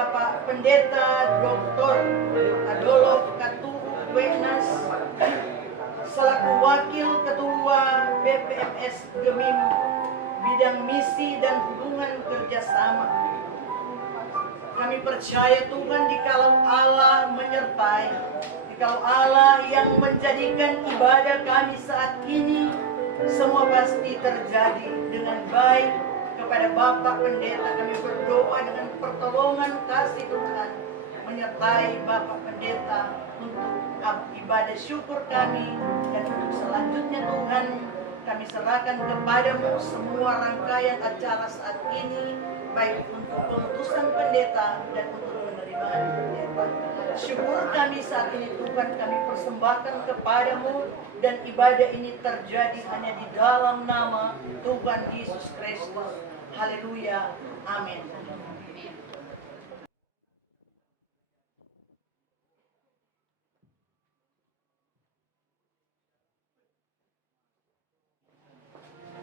Bapak Pendeta Dr. Adolf Katu Wenas selaku Wakil Ketua BPMS Gemim bidang misi dan hubungan kerjasama. Kami percaya Tuhan, jikalau Allah menyertai, jikalau Allah yang menjadikan ibadah kami saat ini, semua pasti terjadi dengan baik. Kepada Bapak Pendeta kami berdoa dengan pertolongan kasih Tuhan menyertai Bapak Pendeta untuk ibadah syukur kami, dan untuk selanjutnya Tuhan kami serahkan kepadamu semua rangkaian acara saat ini, baik untuk pengutusan pendeta dan untuk penerimaan pendeta. Syukur kami saat ini Tuhan kami persembahkan kepadamu, dan ibadah ini terjadi hanya di dalam nama Tuhan Yesus Kristus. Haleluya. Amin.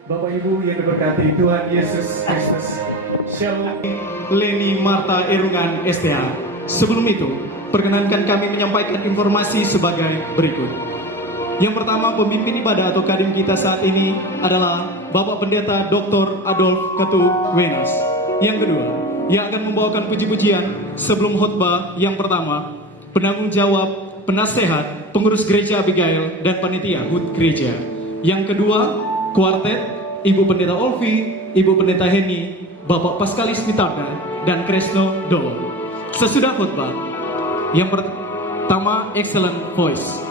Bapak Ibu yang diberkati Tuhan Yesus Kristus, Shalom. Leni Marta Erungan STH. Sebelum itu, perkenankan kami menyampaikan informasi sebagai berikut. Yang pertama, pemimpin ibadah atau kadim kita saat ini adalah Bapak Pendeta Dr. Adolf Katu Wenas. Yang kedua, yang akan membawakan puji-pujian sebelum khotbah yang pertama, penanggung jawab, penasehat, pengurus gereja Abigail, dan panitia HUT gereja. Yang kedua, kuartet, Ibu Pendeta Olvi, Ibu Pendeta Heni, Bapak Paskalis Witarda, dan Kresno Dowo. Sesudah khotbah, yang pertama, excellent voice.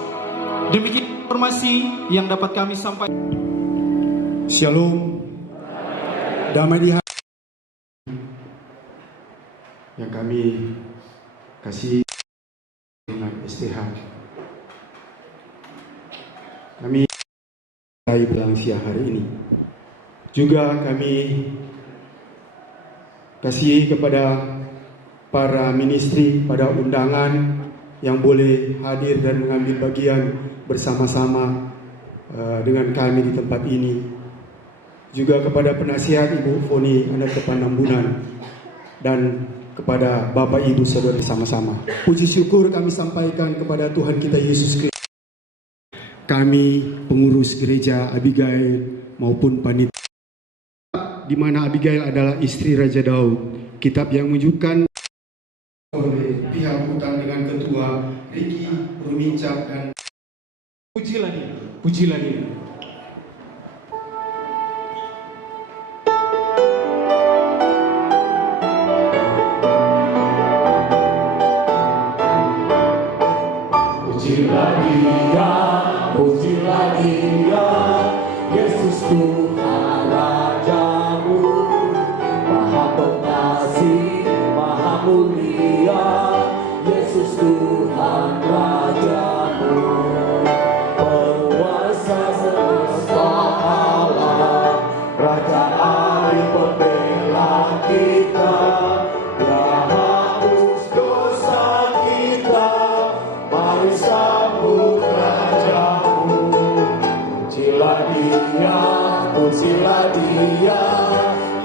Demikian informasi yang dapat kami sampaikan. Shalom. Damai di hati yang kami kasih dengan STH. Kami mulai berlangsung hari ini. Juga kami kasih kepada para ministry, pada undangan yang boleh hadir dan mengambil bagian bersama-sama dengan kami di tempat ini. Juga kepada penasihat Ibu Foni Anak Kepanambunan, dan kepada Bapak Ibu Saudara sama-sama. Puji syukur kami sampaikan kepada Tuhan kita Yesus Kristus. Kami pengurus gereja Abigail maupun panitia, di mana Abigail adalah istri Raja Daud. Kitab yang menunjukkan oleh pihak utang dengan ketua Ricky Rumincap dan Pujilah dia, pujilah dia. Pujilah dia, pujilah dia, Yesus Tuhan Rajamu, Maha Pengasih, Maha Mulia, Yesus Tuhan Rajamu, penguasa semesta alam, Raja Ali pembela kita, Dia hapus dosa kita, mari sambut Rajamu. Pujilah dia, pujilah dia,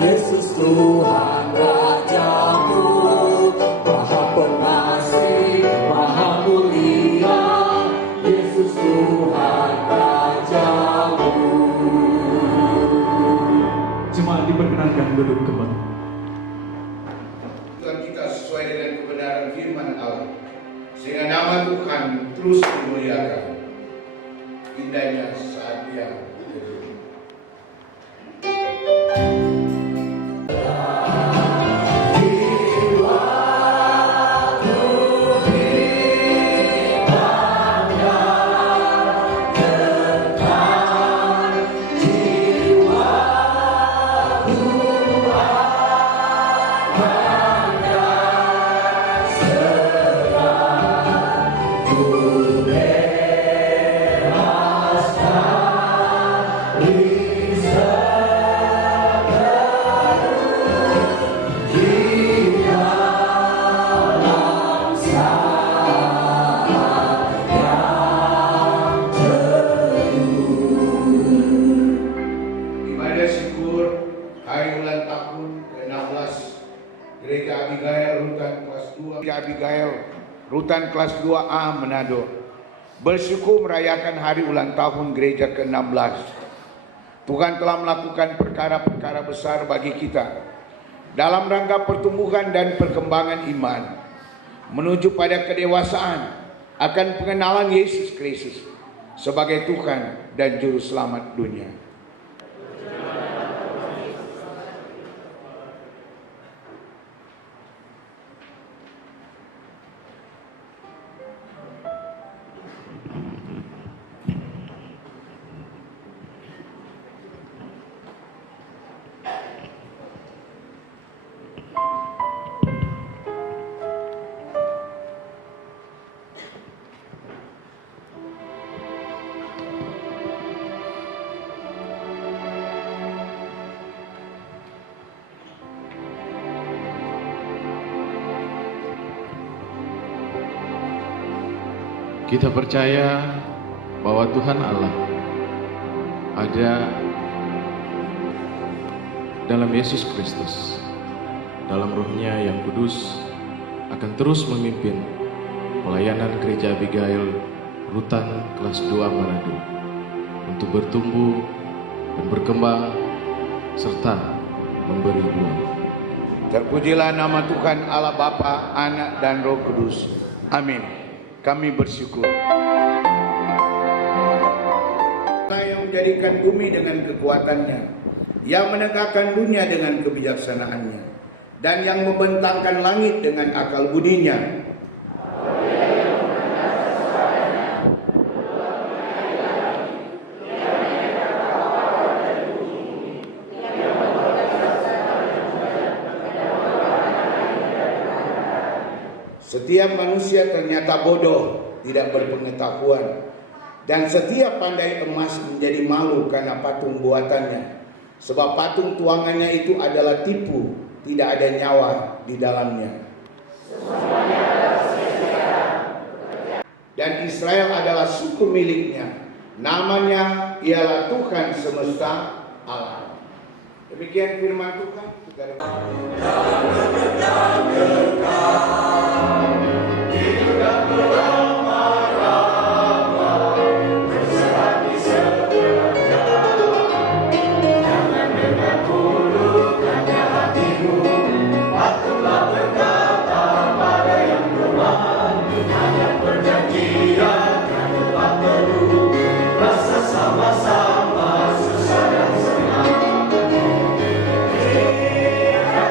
Yesus Tuhan Rajamu, Maha Pengasih, Maha Mulia, Yesus Tuhan Rajamu. Jemaat diperkenankan duduk kembali. Tuhan kita sesuai dengan kebenaran firman Allah, sehingga nama Tuhan terus dimuliakan. Indahnya saat Dia berdiri. Ibadah syukur hari ulang tahun ke-16 Gereja Abigail Rutan kelas 2, Gereja Abigail Rutan kelas 2A Manado bersyukur merayakan hari ulang tahun gereja ke-16. Tuhan telah melakukan perkara-perkara besar bagi kita dalam rangka pertumbuhan dan perkembangan iman menuju pada kedewasaan akan pengenalan Yesus Kristus sebagai Tuhan dan Juru Selamat dunia. Kita percaya bahwa Tuhan Allah ada dalam Yesus Kristus, dalam Roh-Nya yang kudus akan terus memimpin pelayanan Gereja Abigail Rutan kelas 2 Manado untuk bertumbuh dan berkembang serta memberi buah. Terpujilah nama Tuhan Allah Bapa, Anak dan Roh Kudus. Amin. Kami bersyukur. Allah yang menjadikan bumi dengan kekuatannya, yang menegakkan dunia dengan kebijaksanaannya, dan yang membentangkan langit dengan akal budinya. Setiap manusia ternyata bodoh, tidak berpengetahuan, dan setiap pandai emas menjadi malu karena patung buatannya. Sebab patung tuangannya itu adalah tipu, tidak ada nyawa di dalamnya. Dan Israel adalah suku miliknya, namanya ialah Tuhan semesta alam. Demikian firman Tuhan. Sama-sama susah dan senang. Biarkan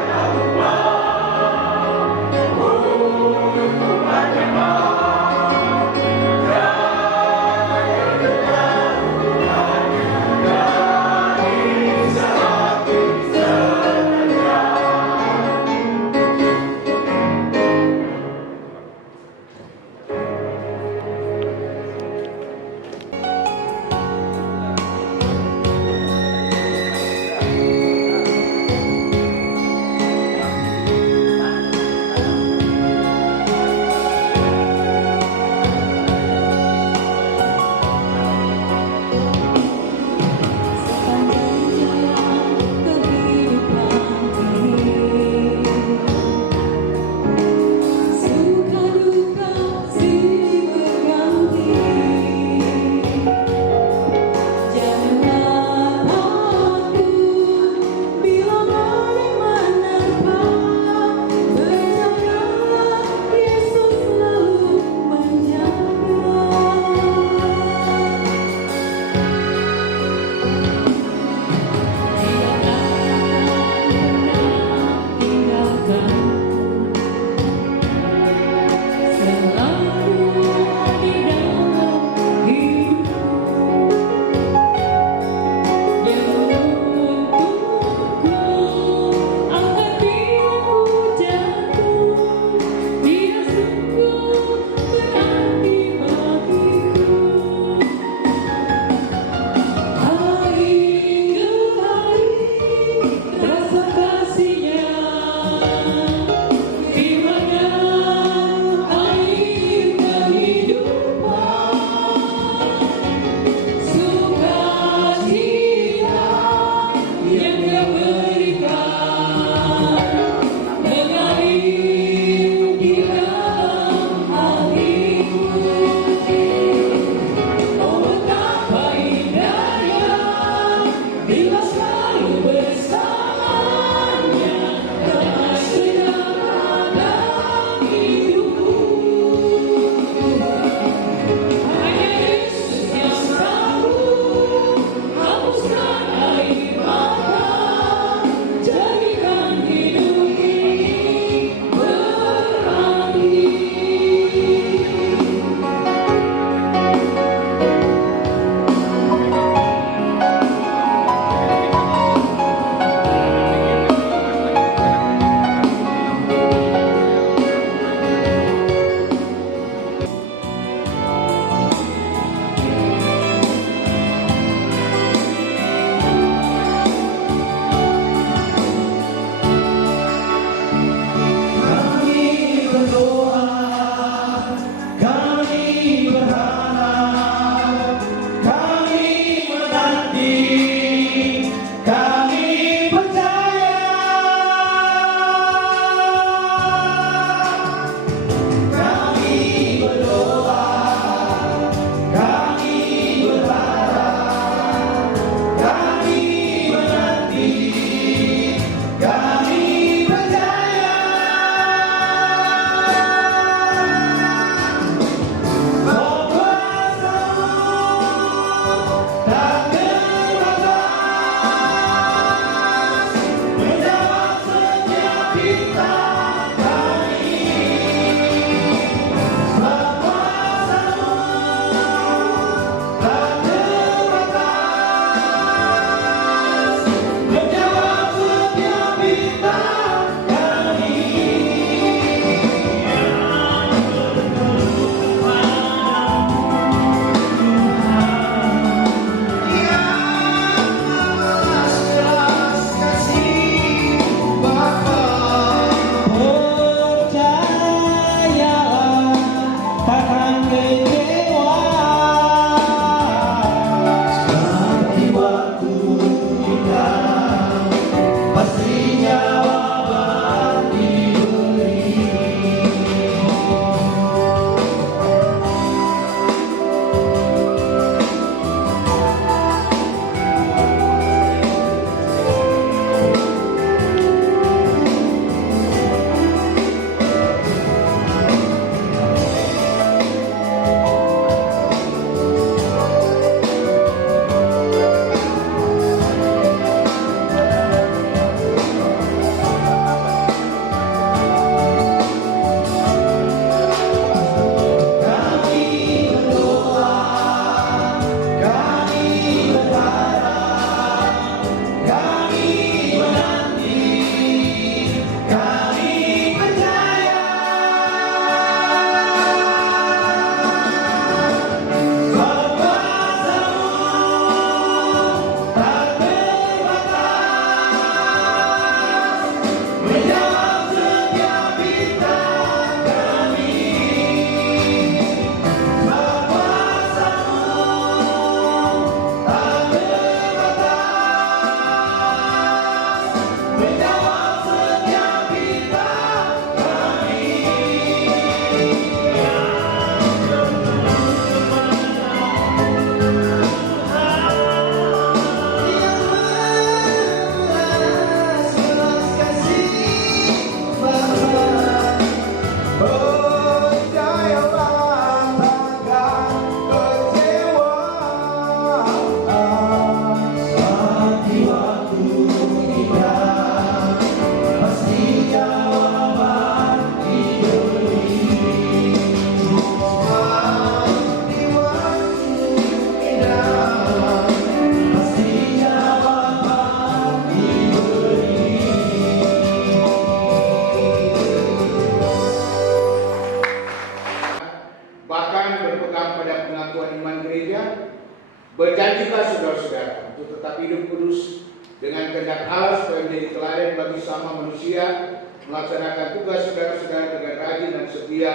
bagi sama manusia melaksanakan tugas saudara-saudara dengan rajin dan setia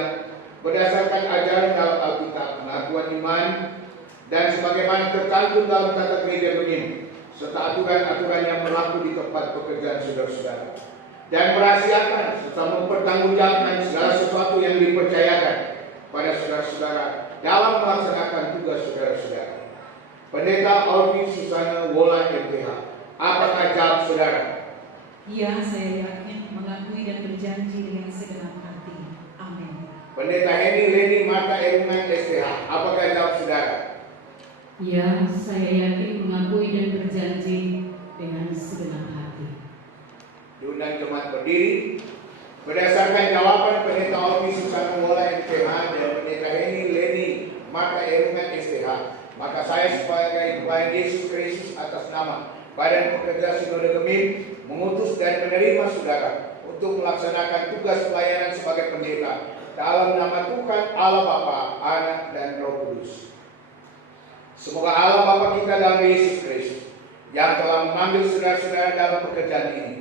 berdasarkan ajaran dalam Alkitab, pengakuan iman, dan sebagaimana tercantum dalam tata gereja begini, serta aturan-aturan yang berlaku di tempat pekerjaan saudara-saudara, dan merahasiakan serta mempertanggungjawabkan segala sesuatu yang dipercayakan pada saudara-saudara dalam melaksanakan tugas saudara-saudara. Pendeta Alvin Susana Wola MPH, apakah jawab saudara? Ya, saya yakin, mengakui dan berjanji dengan segenap hati. Amin. Pendeta Henny Leni Marta Erungan STH, apakah jawab saudara? Ya, saya yakin, mengakui dan berjanji dengan segenap hati. Diundang jemaat berdiri. Berdasarkan jawaban Pendeta Alvin Susana Wola MPH dan Pendeta Henny Leni Marta Erungan STH, maka saya sebagai pelayan Yesus Kristus atas nama Badan Pekerja Sinode Gemim mengutus dan menerima saudara untuk melaksanakan tugas pelayanan sebagai pendeta dalam nama Tuhan Allah Bapa, Anak, dan Roh Kudus. Semoga Allah Bapa kita dalam Yesus Kristus yang telah memanggil saudara-saudara dalam pekerjaan ini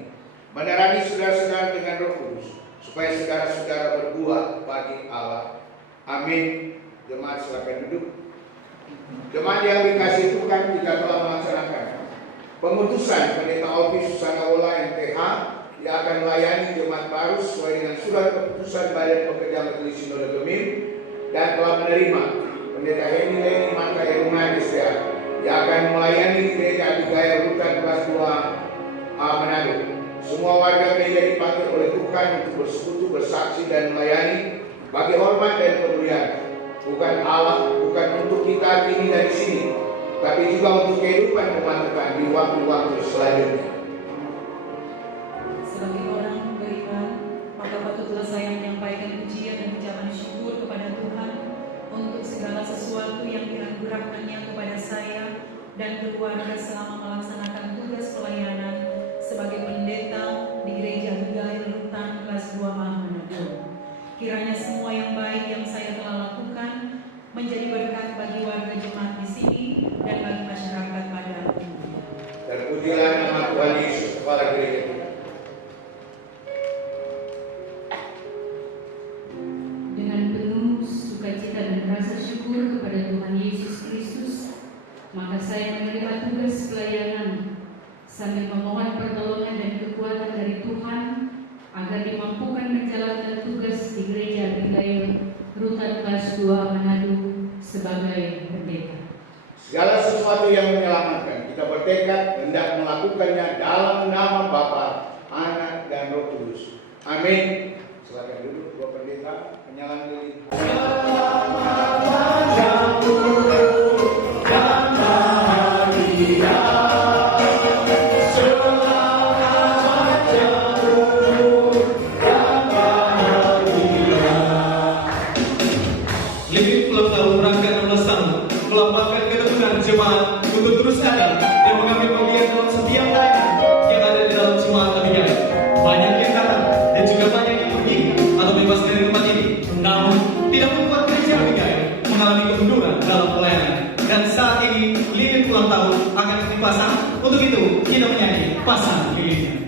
menerangi saudara-saudara dengan Roh Kudus supaya saudara-saudara berbuah bagi Allah. Amin. Jemaat silakan duduk. Jemaat yang dikasihi Tuhan, kita telah melaksanakan pengutusan Pendeta Alvin Susana Wola MPH yang akan melayani jemaat baru sesuai dengan surat keputusan Badan Pekerja Majelis Sinode Gemim dan telah menerima Pendeta Henny Leni Marta Erungan STH yang akan melayani di Gereja Abigail Rutan kelas 2A Manado. Semua warga gereja dipanggil oleh Tuhan untuk bersekutu, bersaksi, dan melayani bagi hormat dan kemuliaan bukan Allah, bukan untuk kita kini dari sini, tapi juga untuk kehidupan umat Tuhan di waktu-waktu selanjutnya. Sebagai orang beriman, maka patutlah saya menyampaikan pujian dan ucapan syukur kepada Tuhan untuk segala sesuatu yang dianugerahkannya kepada saya dan keluarga selama melaksanakan tugas pelayanan sebagai pendeta di Gereja Abigail Rutan kelas 2A Manado. Kiranya semua yang baik yang saya telah lakukan menjadi berkat bagi warga jemaat di sini dan bagi masyarakat pada umumnya. Terpujilah nama Tuhan Yesus, Kepala Gereja. Dengan penuh sukacita dan rasa syukur kepada Tuhan Yesus Kristus, maka saya menerima tugas pelayanan sambil memohon pertolongan dan kekuatan dari Tuhan agar dimampukan menjalankan tugas di Gereja Abigail Rutan kelas 2 Manado sebagai pendeta. Segala sesuatu yang menyelamatkan, kita bertekad hendak melakukannya dalam nama Bapa, Anak, dan Roh Kudus. Amin. Silakan duduk, Bapak Pendeta, penyalaan lilin. Lilin ulang tahun rangka 16 tahun melambangkan ketekunan jemaat untuk terus ada yang mengambil bagian dalam setiap pelayanan yang ada di dalam jemaat Abigail. Banyak yang datang dan juga banyak yang pergi atau bebas dari tempat ini, namun tidak membuat Gereja Abigail mengalami kemunduran dalam pelayanan. Dan saat ini lilin ulang tahun akan dipasang. Untuk itu kita menyanyi pasang lilinnya.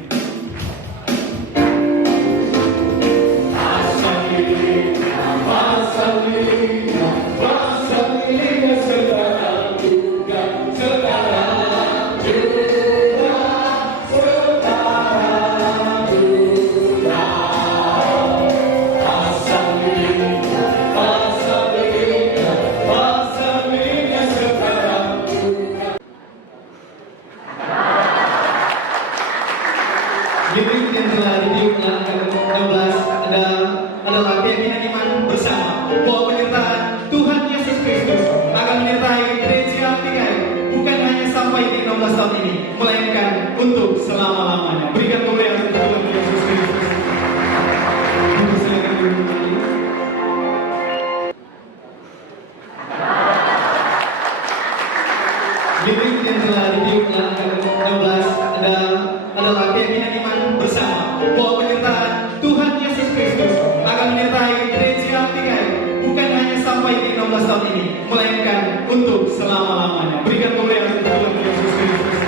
Lilin yang telah ditiup angka 16 adalah keyakinan iman bersama bahwa penyertaan Tuhan Yesus Kristus akan menyertai Gereja Abigail bukan hanya sampai di 16 tahun ini, melainkan untuk selama-lamanya. Berikan kemuliaan untuk Tuhan Yesus Kristus. Silakan duduk kembali. Lilin yang telah ditiup angka 16 adalah keyakinan iman bersama bahwa penyertaan Tuhan Yesus Kristus akan menyertai Gereja Abigail bukan hanya sampai di 16 tahun ini, melainkan untuk selama-lamanya. Berikan kemuliaan untuk Tuhan Yesus Kristus.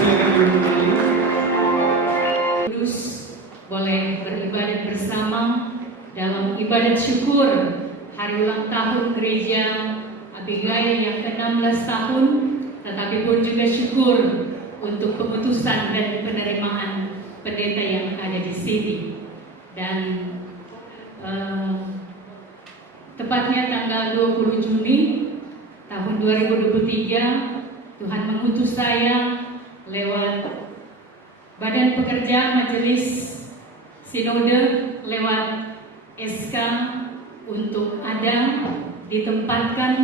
Silakan duduk kembali. boleh beribadat bersama dalam ibadat syukur hari ulang tahun gereja Abigail yang ke-16 tahun, tetapi pun juga syukur untuk pengutusan dan penerimaan pendeta yang ada di sini. Dan tepatnya tanggal 20 Juni tahun 2023, Tuhan mengutus saya lewat Badan Pekerja Majelis Sinode, lewat SK untuk ada, ditempatkan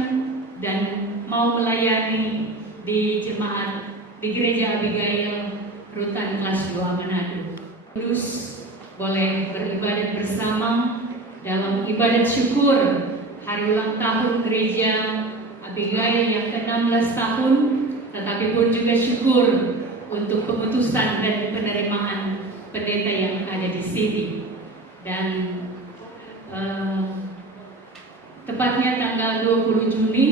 dan mau melayani di jemaat di Gereja Abigail Rutan kelas 2 Manado. Terus boleh beribadat bersama dalam ibadat syukur hari ulang tahun gereja Abigail yang ke-16 tahun, tetapi pun juga syukur untuk pengutusan dan penerimaan pendeta yang ada di sini. Dan tepatnya tanggal 20 Juni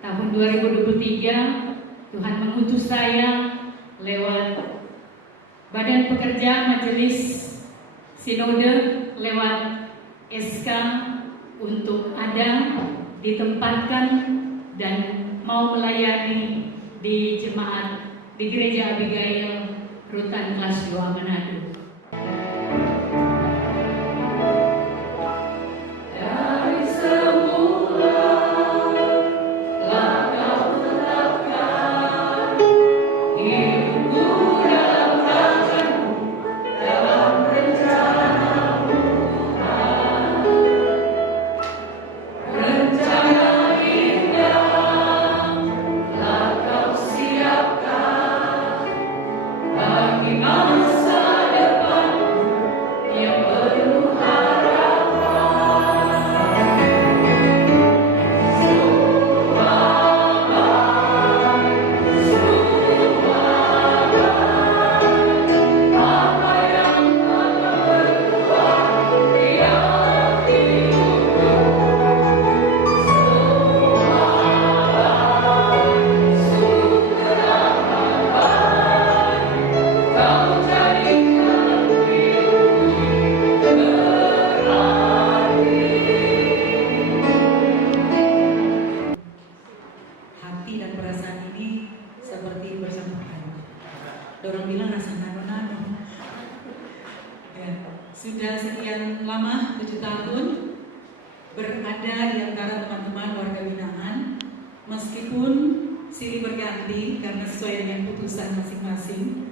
tahun 2023, Tuhan mengutus saya lewat Badan Pekerja Majelis Sinode, lewat SK untuk ada, ditempatkan dan mau melayani di jemaat di Gereja Abigail Rutan kelas 2 Manado. Dorong bilang rasa nano-nano. Ya, sudah sekian lama, 7 tahun berada di antara teman-teman warga binaan, meskipun silih berganti karena sesuai dengan putusan masing-masing.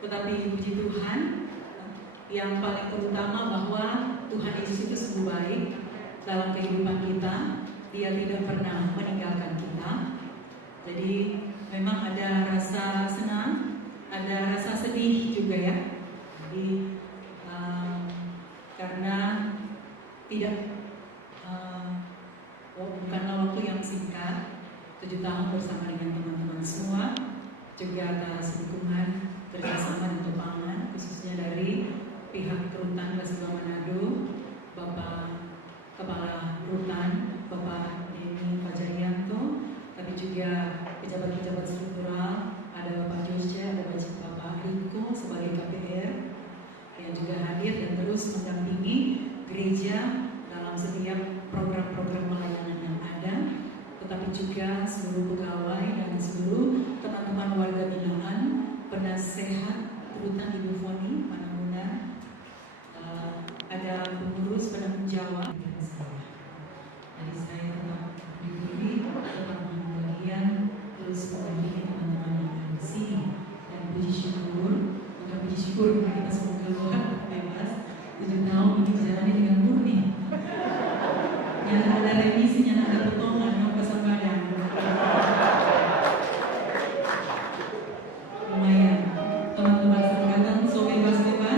Tetapi puji Tuhan, yang paling terutama bahwa Tuhan Yesus itu sungguh baik dalam kehidupan kita. Dia tidak pernah meninggalkan kita. Jadi memang ada rasa senang, ada rasa sedih juga ya. Jadi karena tidak bukanlah waktu yang singkat, 7 tahun bersama dengan teman-teman semua, juga atas dukungan kerjasama dan topangan khususnya dari pihak Rutan kelas 2 Manado, Bapak Kepala Rutan, Bapak Denny Fajaryanto, tapi juga pejabat-pejabat struktural, ada Bapak Josya, ada Bapak Riko sebagai KPR yang juga hadir dan terus mendampingi gereja dalam setiap program-program pelayanan yang ada, tetapi juga seluruh pegawai dan seluruh teman-teman warga binaan, penasehat Rutan Ibu Foni, Pak Namuna, ada pengurus penanggung jawab dan saya. Jadi saya tetap diberi, tetap bagian terus mendampingi teman-teman yang ada di sini. Dan puji syukur kita semua keluar bebas 7 tahun ini dijalani dengan murni. Yang ada remisi, yang ada potongan, yang pasang badan. Lumayan, teman-teman sekalian so bebas-bebas.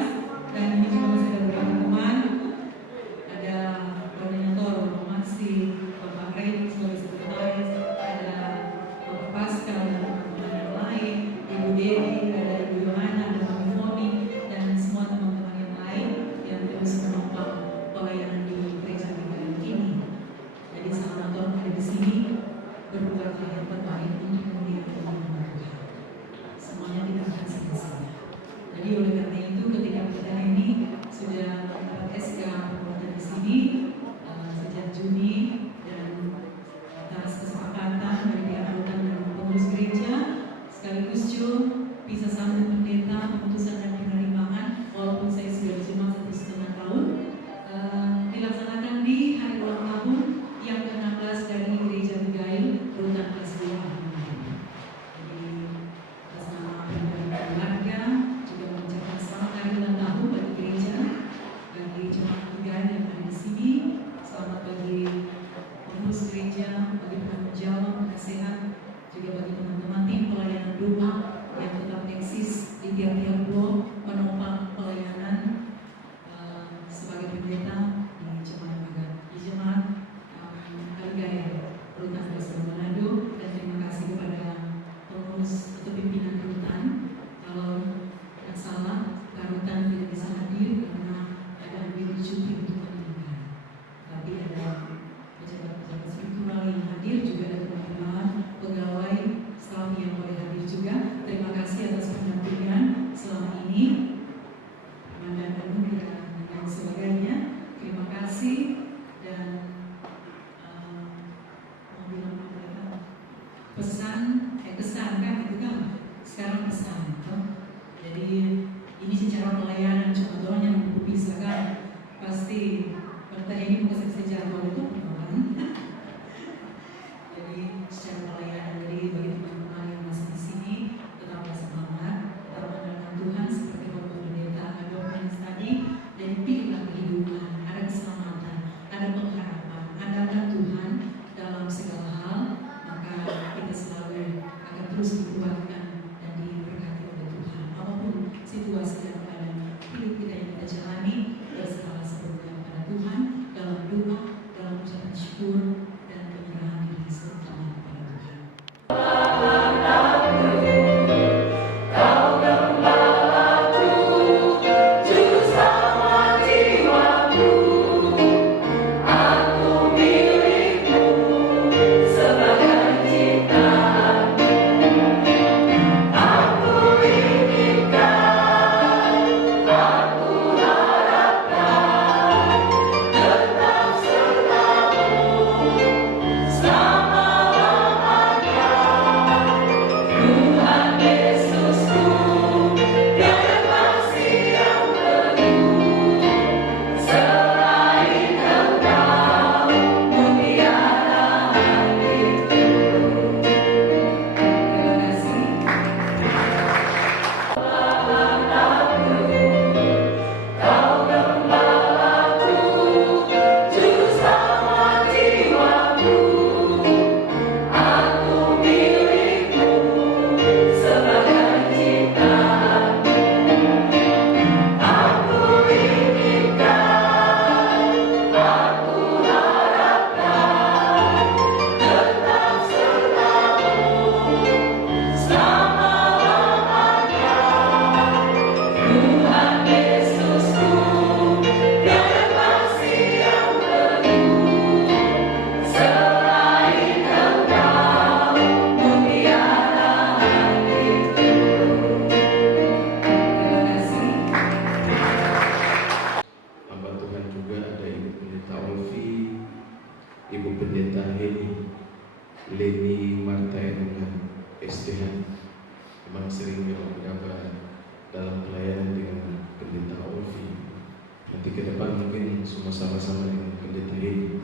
nanti ke depan mungkin semua sama-sama dengan pendeta ini,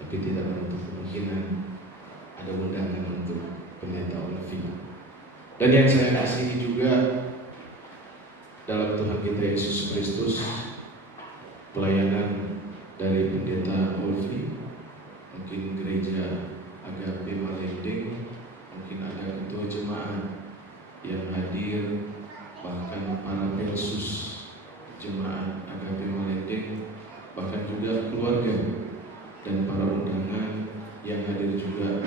tapi tidak menutup kemungkinan ada undangan untuk pendeta Olvi. Dan yang saya kasihi juga dalam Tuhan kita Yesus Kristus, pelayanan dari pendeta Olvi, mungkin gereja Agape Malendeng, mungkin ada ketua jemaat yang hadir, bahkan para pensus jemaat Agape Malendeng, bahkan juga keluarga dan para undangan yang hadir juga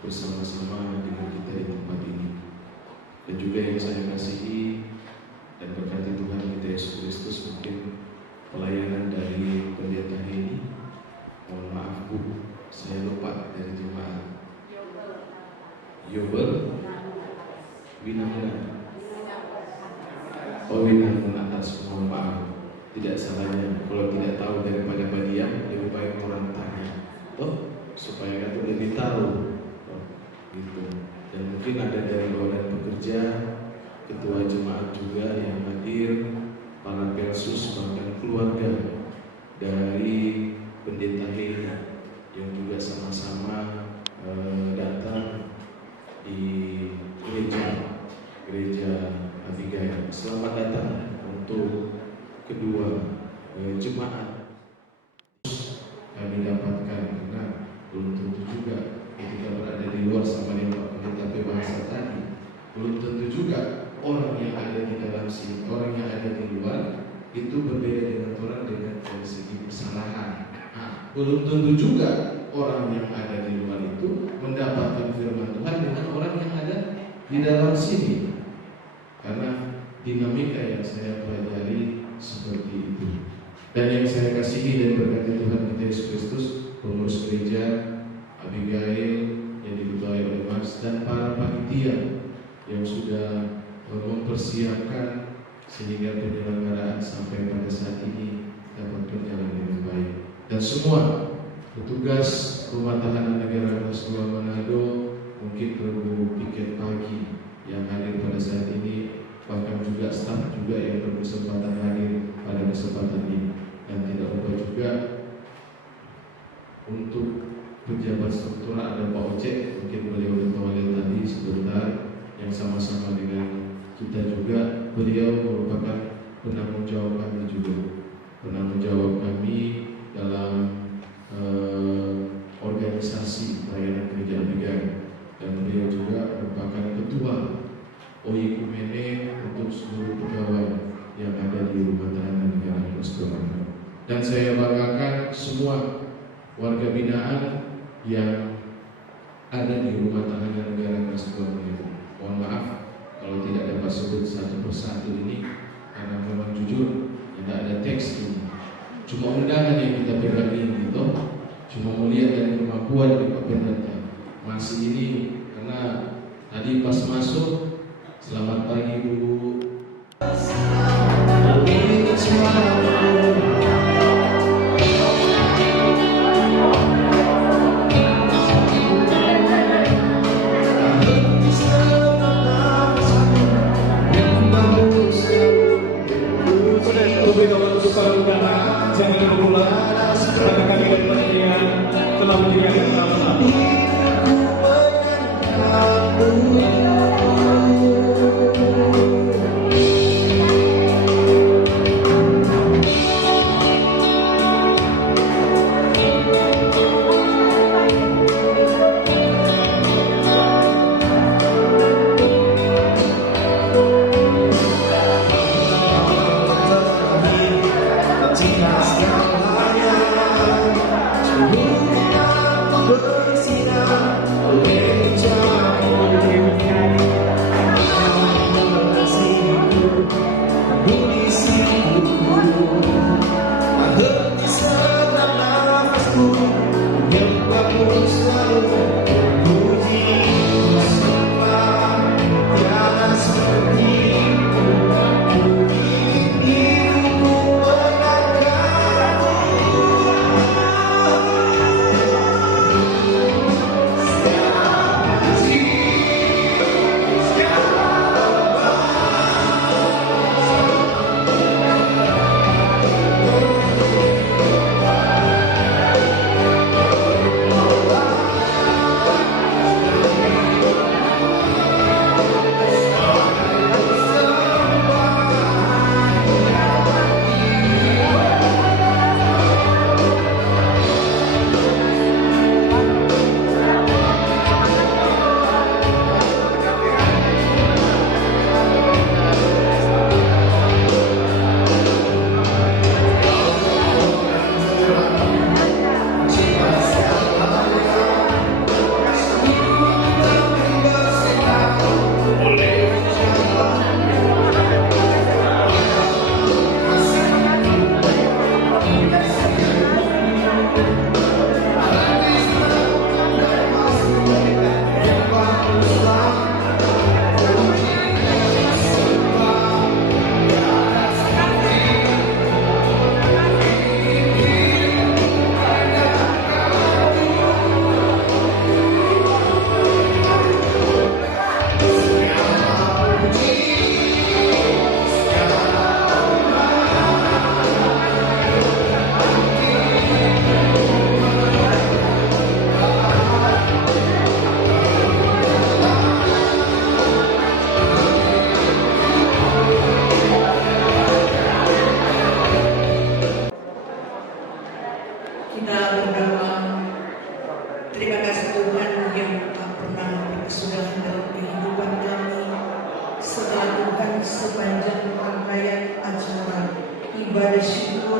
bersama-sama dengan kita di tempat ini. Dan juga yang saya kasihi dan berkati Tuhan kita Yesus Kristus, mungkin pelayanan dari pendeta ini, mohon maaf Bu, saya lupa dari jemaat Yobel Winamuna. Oh, Winamuna atas, mohon maaf, tidak salahnya kalau tidak tahu daripada badiam, lebih baik orang tanya, supaya kan lebih tahu, gitu. Dan mungkin ada dari badan pekerja, ketua jemaat juga yang hadir, para pensus, bahkan keluarga dari pendeta Hena yang juga sama-sama datang di gereja Abigail. Selamat datang untuk kedua jemaat kami dapatkan, karena belum tentu juga ketika berada di luar sama dengan Pak Pendeta bahasa tadi, belum tentu juga orang yang ada di dalam sini, orang yang ada di luar itu berbeda dengan orang dengan dari segi kesalahan. Belum tentu juga orang yang ada di luar itu mendapatkan firman Tuhan dengan orang yang ada di dalam sini, karena dinamika yang saya pelajari seperti itu. Dan yang saya kasihi dan berkati Tuhan kita Yesus Kristus, pengurus gereja Abigail yang diketuai oleh Mas dan para panitia yang sudah mempersiapkan sehingga penyelenggaraan sampai pada saat ini dapat berjalan dengan baik. Dan semua petugas Rumah Tahanan Negara Kelas 2 Manado, mungkin perlu piket pagi yang hadir pada saat ini, bahkan juga staf juga yang berkesempatan hadir pada kesempatan ini. Dan tidak lupa juga untuk pejabat struktural ada Pak Ocek, mungkin beliau di toilet tadi sebentar, yang sama-sama dengan kita juga. Beliau merupakan penanggung jawab kami juga, penanggung jawab kami dalam organisasi pelayanan gereja Abigail, dan beliau juga merupakan ketua Oikumene untuk seluruh pegawai yang ada di Rumah Tahanan Negara Kelas 2. Dan saya banggakan semua warga binaan yang ada di Rumah Tahanan Negara Kelas 2 itu. Mohon maaf kalau tidak dapat sebut satu persatu ini, karena memang jujur tidak ada teks ini. Cuma undangan yang kita pegang ini, gitu. Cuma melihat dari kemampuan dari Pak Pendeta. Masih ini karena tadi pas masuk, selamat pagi Bu. Jangan berulang, karena kami dari panitia telah menyediakan nama-nama. Bersinar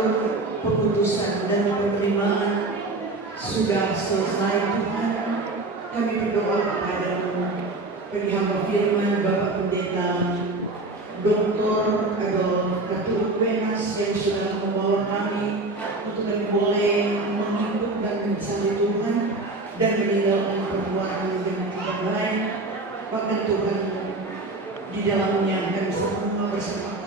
prosedur keputusan dan penerimaan sudah selesai Tuhan. Kami berdoa kepadamu bagi hamba firman Bapak Pendeta Dr. Adolf Katurut Wenas yang sudah membawa kami untuk kami boleh mengikut dan mencari Tuhan dan meninggalkan perbuatan yang tidak baik. Bahkan Tuhan di dalamnya kami semua bersama